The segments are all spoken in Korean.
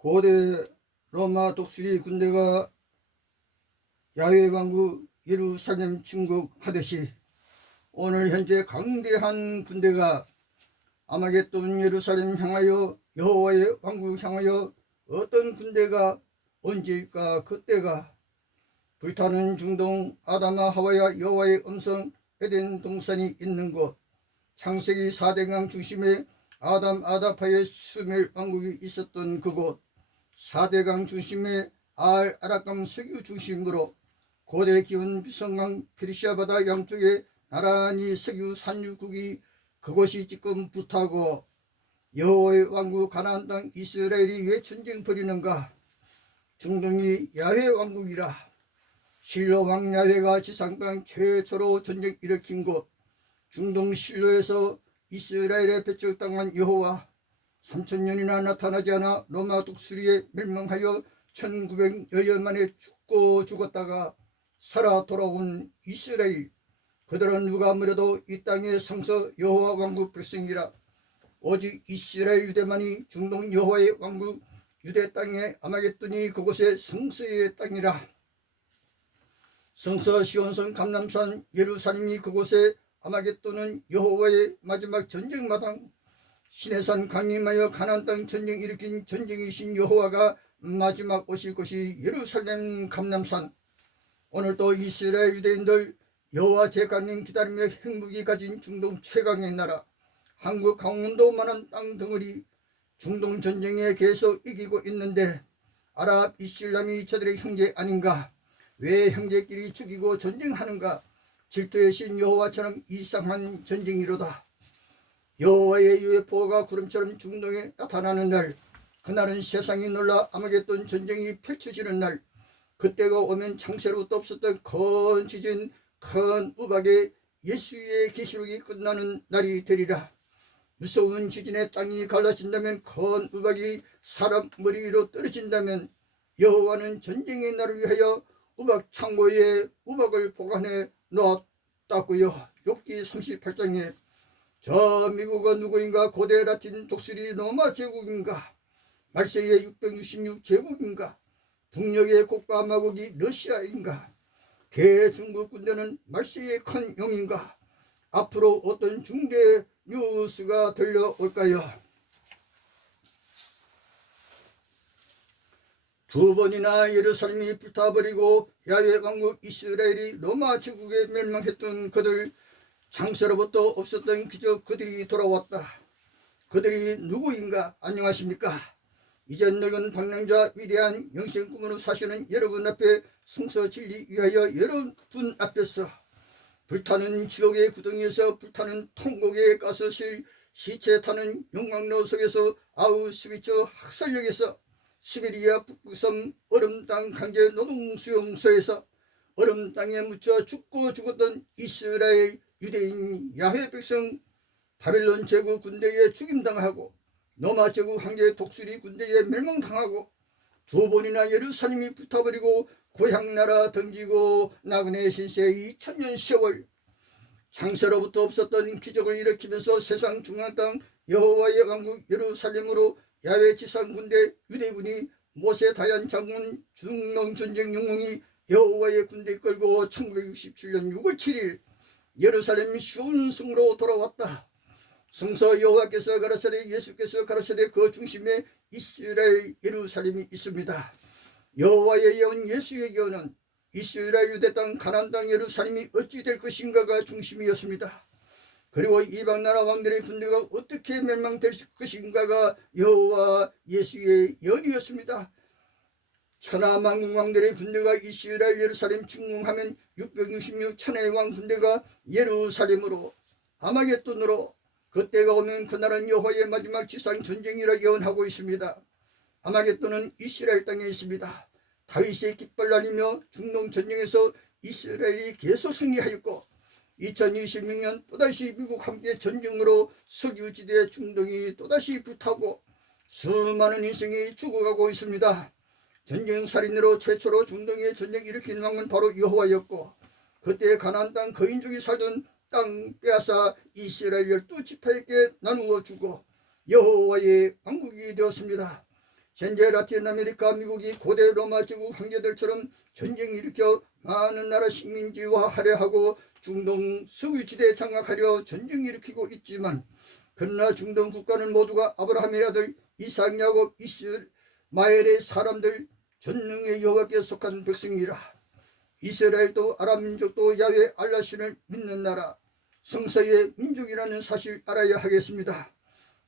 고대 로마 독수리 군대가 야훼 왕국 예루살렘 침공하듯이 오늘 현재 강대한 군대가 아마겟돈 예루살렘 향하여 여호와의 왕국 향하여 어떤 군대가 언제일까? 그때가 불타는 중동 아담과 하와와 여호와의 음성 에덴 동산이 있는 곳, 창세기 4대강 중심에 아담 아다파의 수멜 왕국이 있었던 그곳, 4대강 중심에 아라감 석유 중심으로 고대 기온 비성강 페르시아 바다 양쪽에 나란히 석유 산유국이 그곳이 지금 불타고 여호와의 왕국 가나안 땅 이스라엘이 왜 전쟁 벌이는가? 중동이 야훼 왕국이라. 실로 왕 야훼가 지상 땅 최초로 전쟁 일으킨 곳, 중동 실로에서 이스라엘에 배척당한 여호와, 3000년이나 나타나지 않아 로마 독수리에 멸망하여 1900여년 만에 죽고 죽었다가 살아 돌아온 이스라엘, 그들은 누가 아무래도 이 땅의 성서 여호와 왕국 백성이라. 오직 이스라엘 유대만이 중동 여호와의 왕국 유대 땅에 아마겟돈이 그곳의 성서의 땅이라. 성서 시온산 감람산 예루살렘이 그곳에 아마겟돈은 여호와의 마지막 전쟁마당, 시내산 강림하여 가나안 땅 전쟁 일으킨 전쟁이신 여호와가 마지막 오실 곳이 예루살렘 감람산. 오늘도 이스라엘 유대인들 여호와 재간님 기다리며 행복이 가진 중동 최강의 나라, 한국 강원도만한 땅 덩어리, 중동 전쟁에 계속 이기고 있는데 아랍 이슬람이 저들의 형제 아닌가? 왜 형제끼리 죽이고 전쟁하는가? 질투의 신 여호와처럼 이상한 전쟁이로다. 여호와의 UFO가 구름처럼 중동에 나타나는 날, 그날은 세상이 놀라 아마겟돈 전쟁이 펼쳐지는 날, 그때가 오면 창세로부터 없었던 거짓은 큰 우박에 예수의 계시록이 끝나는 날이 되리라. 무서운 지진에 땅이 갈라진다면, 큰 우박이 사람 머리 위로 떨어진다면 여호와는 전쟁의 날을 위하여 우박 창고에 우박을 보관해 놓았다고요. 욥기 38장에 저 미국은 누구인가? 고대 라틴 독수리 로마 제국인가? 말세의 666 제국인가? 북녘의 국가 마국이 러시아인가? 대중국 군대는 말세의 큰 용인가? 앞으로 어떤 중대 뉴스가 들려올까요? 두 번이나 예루살렘이 불타버리고 야훼 왕국 이스라엘이 로마 제국에 멸망했던 그들, 창세로부터 없었던 기적 그들이 돌아왔다. 그들이 누구인가? 안녕하십니까? 이젠 늙은 방랑자 위대한 영생 꿈으로 사시는 여러분 앞에 성서 진리 위하여 여러분 앞에서 불타는 지옥의 구덩이에서 불타는 통곡의 가스실 시체 타는 용광로 속에서 아우슈비츠 학살역에서 시베리아 북극섬 얼음 땅 강제 노동 수용소에서 얼음 땅에 묻혀 죽고 죽었던 이스라엘 유대인 야훼 백성, 바벨론 제국 군대에 죽임당하고 로마 제국 황제 독수리 군대에 멸망당하고 두 번이나 예루살렘이 불타버리고 고향 나라 던지고 나그네 신세 2000년 세월, 창세로부터 없었던 기적을 일으키면서 세상 중앙 땅 여호와의 왕국 예루살렘으로 야훼 지상 군대 유대군이 모세 다얀 장군 중동 전쟁 영웅이 여호와의 군대 끌고 1967년 6월 7일 예루살렘 시온성으로 돌아왔다. 성서 여호와께서 가라사대 예수께서 가라사대 그 중심에 이스라엘 예루살렘이 있습니다. 여호와의 예언 예수의 예언은 이스라엘 유대 땅 가나안 땅 예루살렘이 어찌 될 것인가가 중심이었습니다. 그리고 이방 나라 왕들의 군대가 어떻게 멸망될 것인가가 여호와 예수의 예언이었습니다. 천하 만국 왕들의 군대가 이스라엘 예루살렘 침공하면 666 천하의 왕 군대가 예루살렘으로 아마겟돈으로, 그때가 오면 그날은 여호와의 마지막 지상 전쟁이라 예언하고 있습니다. 아마겟돈은 이스라엘 땅에 있습니다. 다윗의 깃발 날리며 중동 전쟁에서 이스라엘이 계속 승리하였고 2026년 또다시 미국 함께 전쟁으로 석유지대 중동이 또다시 불타고 수많은 인생이 죽어가고 있습니다. 전쟁살인으로 최초로 중동에 전쟁 일으킨 왕은 바로 여호와였고, 그때 가나안 땅 거인족이 살던 땅 빼앗아 이스라엘 12지파에게 나누어 주고 여호와의 왕국이 되었습니다. 현재 라틴 아메리카 미국이 고대 로마 제국 황제들처럼 전쟁 일으켜 많은 나라 식민지화하려 하고 중동 석유지대 장악하려 전쟁 일으키고 있지만, 그러나 중동 국가는 모두가 아브라함의 아들 이삭, 야곱, 이스마엘의 사람들, 전능의 여호와께 속한 백성이라. 이스라엘도 아랍 민족도 야훼 알라신을 믿는 나라, 성서의 민족이라는 사실 알아야 하겠습니다.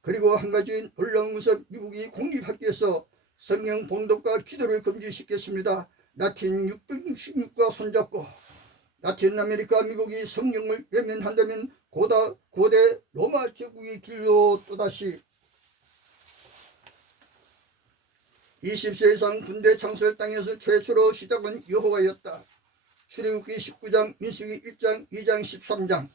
그리고 한 가지 놀라운 것은 미국이 공립학교에서 성경 봉독과 기도를 금지시켰습니다. 라틴 666과 손잡고. 라틴 아메리카 미국이 성경을 외면한다면 고대 로마 제국의 길로 또다시 20세 이상 군대 창설 땅에서 최초로 시작한 여호와였다. 출애굽기 19장, 민수기 1장, 2장, 13장.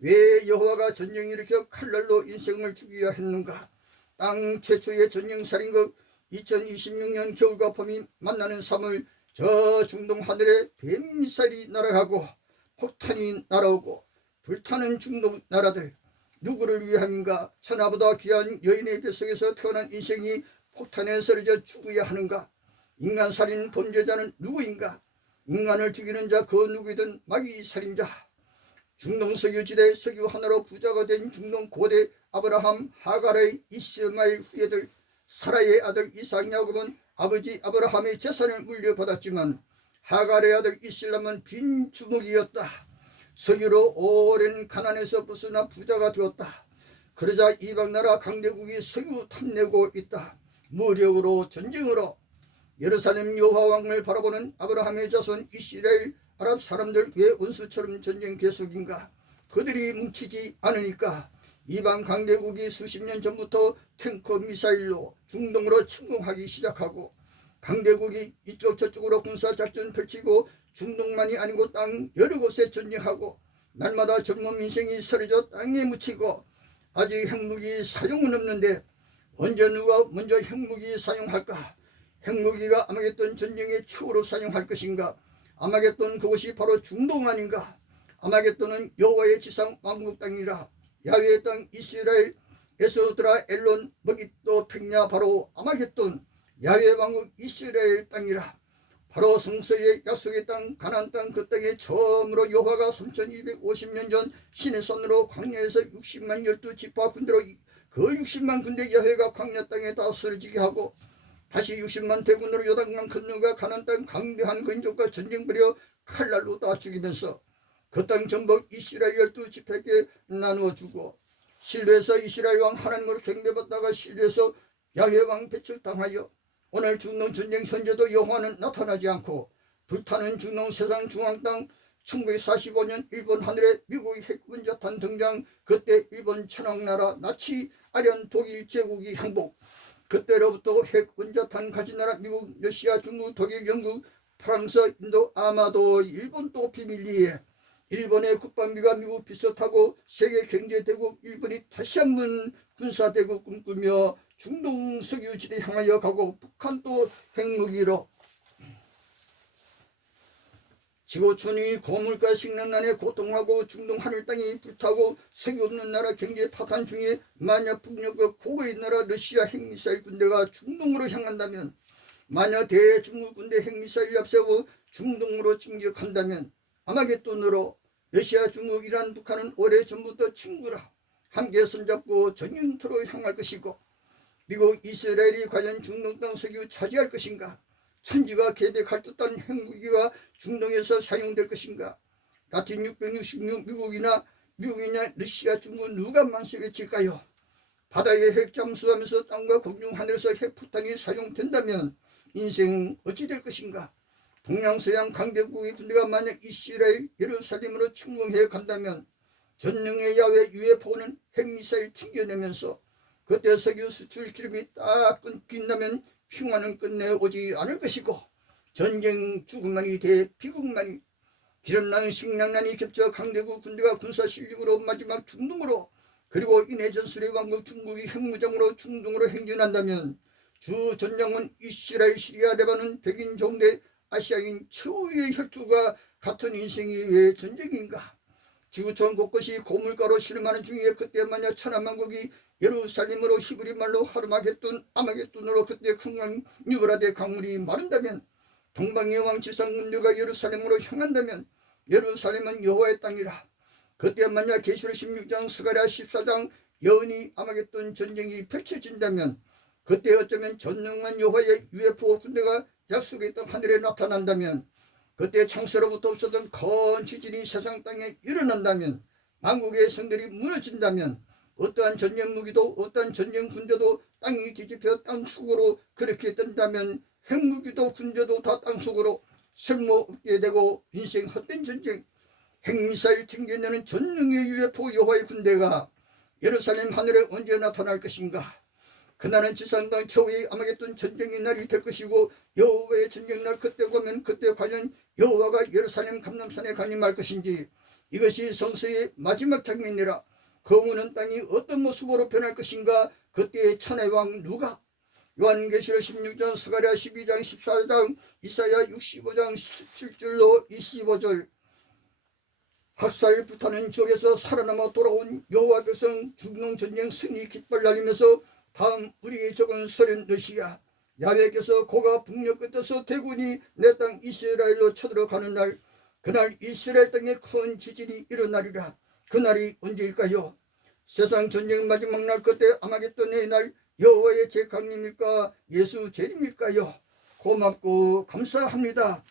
왜 여호와가 전쟁 일으켜 칼날로 인생을 죽여야 했는가? 땅 최초의 전쟁살인국 2026년 겨울과 봄이 만나는 3월, 저 중동 하늘에 뱀미사일이 날아가고 폭탄이 날아오고 불타는 중동 나라들, 누구를 위함인가? 천하보다 귀한 여인의 뱃속에서 태어난 인생이 폭탄에 쓰러져 죽어야 하는가? 인간 살인 범죄자는 누구인가? 인간을 죽이는 자 그 누구이든 마귀 살인자. 중동 석유지대 석유 하나로 부자가 된 중동 고대 아브라함, 하갈의 이스마엘 후예들, 사라의 아들 이삭, 야곱은 아버지 아브라함의 재산을 물려받았지만 하갈의 아들 이슬람은 빈 주먹이었다. 석유로 오랜 가난에서 벗어나 부자가 되었다. 그러자 이방나라 강대국이 석유 탐내고 있다. 무력으로, 전쟁으로. 예루살렘 여호와왕을 바라보는 아브라함의 자손 이스라엘 아랍 사람들 왜 원수처럼 전쟁 계속인가? 그들이 뭉치지 않으니까. 이방 강대국이 수십 년 전부터 탱커 미사일로 중동으로 침공하기 시작하고, 강대국이 이쪽 저쪽으로 군사작전 펼치고 중동만이 아니고 땅 여러 곳에 전쟁하고, 날마다 젊은 민생이 쓰러져 땅에 묻히고, 아직 핵무기 사용은 없는데 언제 누가 먼저 핵무기 사용할까? 핵무기가 아마겟돈 전쟁의 추후로 사용할 것인가? 아마겟돈, 그곳이 바로 중동 아닌가? 아마겟돈은 여호와의 지상 왕국 땅이라. 야훼의 땅 이스라엘, 에스드라, 엘론, 머깃도, 백야, 바로 아마겟돈, 야훼 왕국 이스라엘 땅이라. 바로 성서의 약속의 땅 가나안 땅, 그 땅에 처음으로 여호와가 3250년 전 신의 손으로 광야에서 60만 12지파 군대로, 그 60만 군대 야훼가 광야 땅에 다 쓰러지게 하고, 다시 60만 대군으로 요단강 건너가 가나안 땅 강대한 근족과 전쟁 벌여 칼날로 다 죽이면서 그 땅 전복 이스라엘 12지파에게 나누어주고, 실로에서 이스라엘 왕 하나님으로 경배받다가 실로에서 야훼 왕 배척당하여 오늘 중동 전쟁 현재도 여호와는 나타나지 않고, 불타는 중동 세상 중앙 땅 1945년 일본 하늘에 미국의 핵군자탄 등장. 그때 일본 천황나라 나치 아련 독일 제국이 항복. 그때로부터 핵군자탄 가진 나라 미국, 러시아, 중국, 독일, 영국, 프랑스, 인도, 아마도 일본도 비밀리에. 일본의 국방비가 미국 비슷하고 세계 경제대국 일본이 다시 한번 군사대국 꿈꾸며 중동 석유지대 향하여 가고, 북한도 핵무기로. 지구촌이 고물가 식량난에 고통하고 중동 하늘 땅이 불타고 석유 없는 나라 경제 파탄 중에 만약 북녘의 고거의 나라 러시아 핵미사일 군대가 중동으로 향한다면, 만약 대중국 군대 핵미사일 앞세우고 중동으로 진격한다면, 아마겟돈으로 러시아, 중국, 이란, 북한은 오래전부터 친구라 함께 손잡고 전쟁터로 향할 것이고, 미국, 이스라엘이 과연 중동 땅 석유 차지할 것인가? 천지가 계획할 듯한 핵무기가 중동에서 사용될 것인가? 라틴 666 미국이냐 러시아, 중국 누가 만세 외칠까요? 바다에 핵 잠수하면서 땅과 공중 하늘에서 핵폭탄이 사용된다면 인생 어찌 될 것인가? 동양서양 강대국의 군대가 만약 이스라엘 예루살렘으로 침공해 간다면 전능의 야훼 UFO는 핵미사일 튕겨내면서 그때 석유 수출 기름이 딱 끊긴다면 평화는 끝내 오지 않을 것이고, 전쟁 죽음만이 돼 비극만이, 기름난 식량난이 겹쳐 강대국 군대가 군사 실력으로 마지막 중동으로, 그리고 인해 전술의 왕국 중국이 핵무장으로 중동으로 행진한다면 주 전장은 이스라엘, 시리아, 레바논, 백인 종대, 아시아인 최후의 혈투가 같은 인생이 왜 전쟁인가? 지구촌 곳곳이 고물가로 실험하는 중에 그때 만약 천하만국이 예루살렘으로 히브리 말로 하르마겟돈 아마겟돈으로 그때 큰 유브라데 강물이 마른다면 동방의 왕 지상군주가 예루살렘으로 향한다면 예루살렘은 여호와의 땅이라. 그때 만약 계시록 16장 스가랴 14장 여은이 아마겟돈 전쟁이 펼쳐진다면 그때 어쩌면 전능한 여호와의 UFO 군대가 약속에 있던 하늘에 나타난다면 그때 창세로부터 없었던 큰 지진이 세상 땅에 일어난다면 만국의 성들이 무너진다면 어떠한 전쟁 무기도 어떠한 전쟁 군대도 땅이 뒤집혀 땅속으로 그렇게 뜬다면 핵무기도 군대도 다 땅속으로 쓸모없게 되고 인생 헛된 전쟁 핵미사일 튕겨내는 전능의 UFO 여호와의 군대가 예루살렘 하늘에 언제 나타날 것인가. 그날은 지상당 최후의 아마겟돈 전쟁의 날이 될 것이고 여호와의 전쟁날 그때 보면 그때 과연 여호와가 예루살렘 감람산에 가니 말 것인지 이것이 성서의 마지막 장면이라. 거무는 땅이 어떤 모습으로 변할 것인가. 그때의 천의 왕 누가. 요한계시록 16장 스가랴 12장 14장 이사야 65장 17절로 25절 학살부터는 지옥에서 살아남아 돌아온 여호와 백성 중동전쟁 승리 깃발 날리면서 다음 우리의 적은 서른 너시야. 야훼께서 고가 북녘 끝에서 대군이 내 땅 이스라엘로 쳐들어가는 날 그날 이스라엘 땅에 큰 지진이 일어나리라. 그날이 언제일까요? 세상 전쟁 마지막 날 그때 아마겟돈의 날 여호와의 제 강림일까 예수 재림일까요? 고맙고 감사합니다.